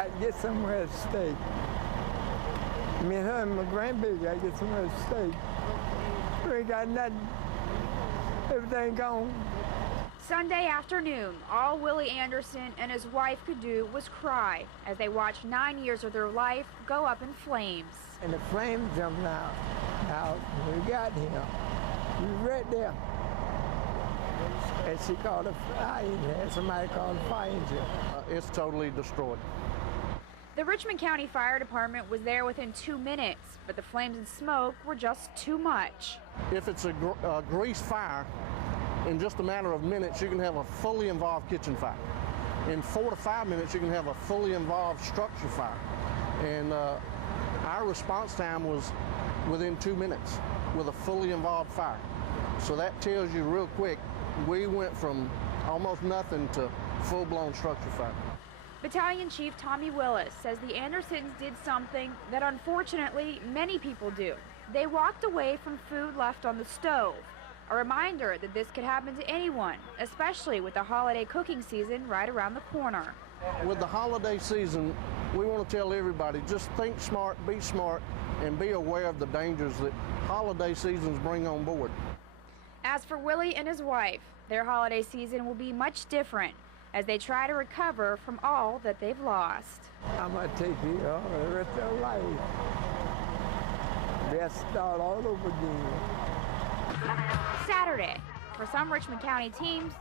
I get somewhere to stay. Me and her and my grandbaby, I get somewhere to stay. We ain't got nothing. Everything gone. Sunday afternoon, all Willie Anderson and his wife could do was cry as they watched 9 years of their life go up in flames. And the flames jumping out. Now, when we got him, he was right there. And she called a fire engine. Somebody called a fire engine. It's totally destroyed. The Richmond County Fire Department was there within 2 minutes, but the flames and smoke were just too much. If it's a grease fire, in just a matter of minutes, you can have a fully involved kitchen fire. In 4 to 5 minutes, you can have a fully involved structure fire. And our response time was within 2 minutes with a fully involved fire. So that tells you real quick, we went from almost nothing to full-blown structure fire. Battalion Chief Tommy Willis says the Andersons did something that unfortunately many people do. They walked away from food left on the stove. A reminder that this could happen to anyone, especially with the holiday cooking season right around the corner. With the holiday season, we want to tell everybody, just think smart, and be aware of the dangers that holiday seasons bring on board. As for Willie and his wife, their holiday season will be much different as they try to recover from all that they've lost. I'm going to take you all the rest of your life. They'll start all over again. Saturday, for some Richmond County teams,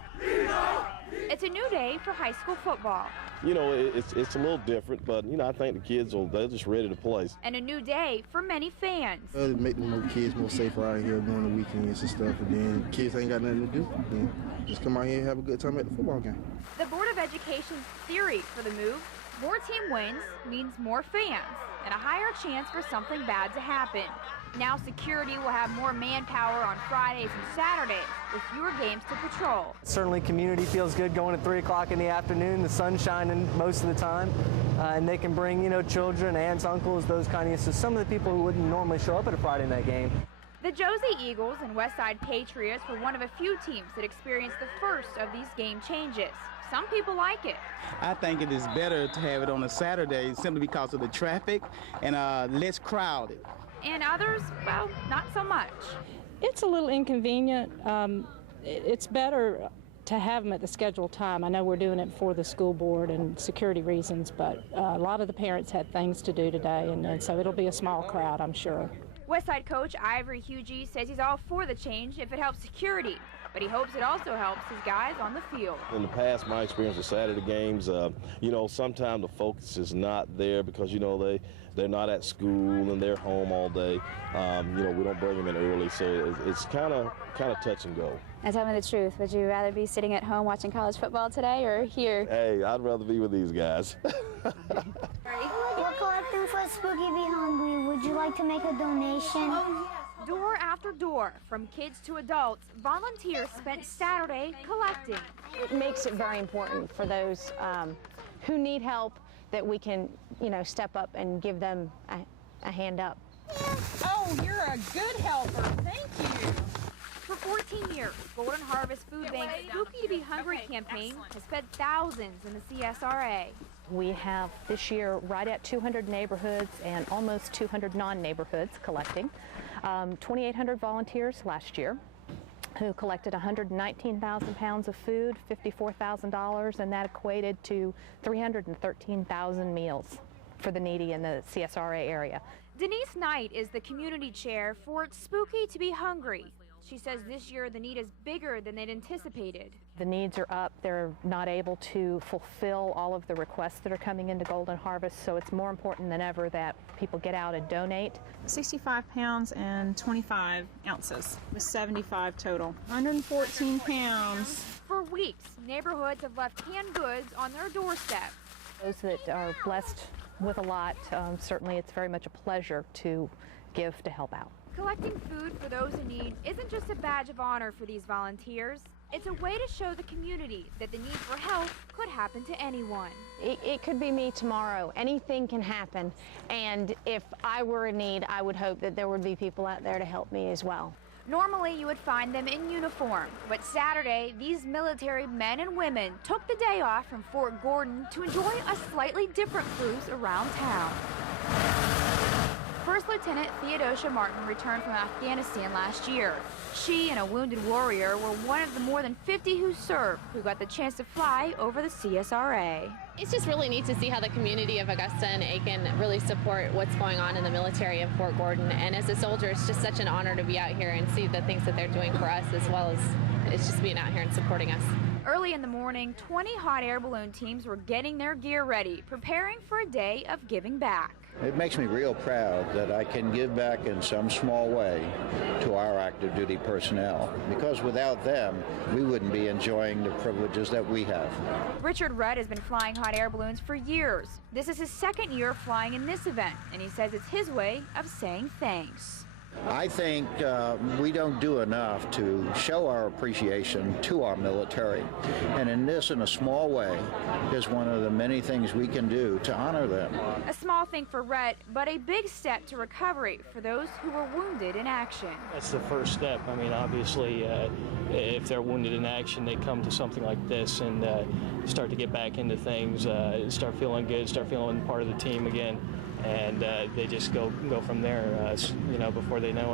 it's a new day for high school football. You know, it's a little different, but, you know, I think the kids, they're just ready to play. And a new day for many fans. Make the kids more safer out here during the weekends and stuff, and then kids ain't got nothing to do. Then just come out here and have a good time at the football game. The Board of Education's theory for the move, more team wins means more fans and a higher chance for something bad to happen. Now security will have more manpower on Fridays and Saturdays with fewer games to patrol. Certainly community feels good going at 3 o'clock in the afternoon, the sun's shining most of the time, and they can bring, you know, children, aunts, uncles, those kind of things. So some of the people who wouldn't normally show up at a Friday night game. The Josie Eagles and Westside Patriots were one of a few teams that experienced the first of these game changes. Some people like it. I think it is better to have it on a Saturday simply because of the traffic and less crowded. And others, well, not so much. It's a little inconvenient. It's better to have them at the scheduled time. I know we're doing it for the school board and security reasons, but a lot of the parents had things to do today, and so it'll be a small crowd, I'm sure. Westside coach Ivory Hugie says he's all for the change if it helps security, but he hopes it also helps his guys on the field. In the past, my experience with Saturday games, you know, sometimes the focus is not there because, you know, they're not at school and they're home all day. You know, we don't bring them in early, so it's kind of touch and go. Now tell me the truth, would you rather be sitting at home watching college football today or here? Hey, I'd rather be with these guys. We're collecting for Spooky Be Hungry. Would you like to make a donation? Door after door, from kids to adults, volunteers spent Saturday collecting. It makes it very important for those who need help that we can, you know, step up and give them a hand up. Oh, you're a good helper. Thank you. For 14 years, Golden Harvest Food Bank's Spooky to Be Hungry campaign has fed thousands in the CSRA. We have this year right at 200 neighborhoods and almost 200 non-neighborhoods collecting. 2,800 volunteers last year who collected 119,000 pounds of food, $54,000, and that equated to 313,000 meals for the needy in the CSRA area. Denise Knight is the community chair for Spooky to Be Hungry. She says this year the need is bigger than they'd anticipated. The needs are up. They're not able to fulfill all of the requests that are coming into Golden Harvest, so it's more important than ever that people get out and donate. 65 pounds and 25 ounces with 75 total. 114 pounds. For weeks, neighborhoods have left canned goods on their doorsteps. Those that are blessed with a lot, certainly it's very much a pleasure to give to help out. Collecting food for those in need isn't just a badge of honor for these volunteers. It's a way to show the community that the need for help could happen to anyone. It could be me tomorrow. Anything can happen. And if I were in need, I would hope that there would be people out there to help me as well. Normally, you would find them in uniform, but Saturday, these military men and women took the day off from Fort Gordon to enjoy a slightly different cruise around town. First Lieutenant Theodosia Martin returned from Afghanistan last year. She and a wounded warrior were one of the more than 50 who served who got the chance to fly over the CSRA. It's just really neat to see how the community of Augusta and Aiken really support what's going on in the military in Fort Gordon. And as a soldier, it's just such an honor to be out here and see the things that they're doing for us, as well as it's just being out here and supporting us. Early in the morning, 20 hot air balloon teams were getting their gear ready, preparing for a day of giving back. It makes me real proud that I can give back in some small way to our active duty personnel, because without them, we wouldn't be enjoying the privileges that we have. Richard Rudd has been flying hot air balloons for years. This is his second year flying in this event, and he says it's his way of saying thanks. I think we don't do enough to show our appreciation to our military. And in a small way, is one of the many things we can do to honor them. A small thing for Rhett, but a big step to recovery for those who were wounded in action. That's the first step. I mean, obviously, if they're wounded in action, they come to something like this and start to get back into things, start feeling good, start feeling part of the team again. And they just go from there, before they know it.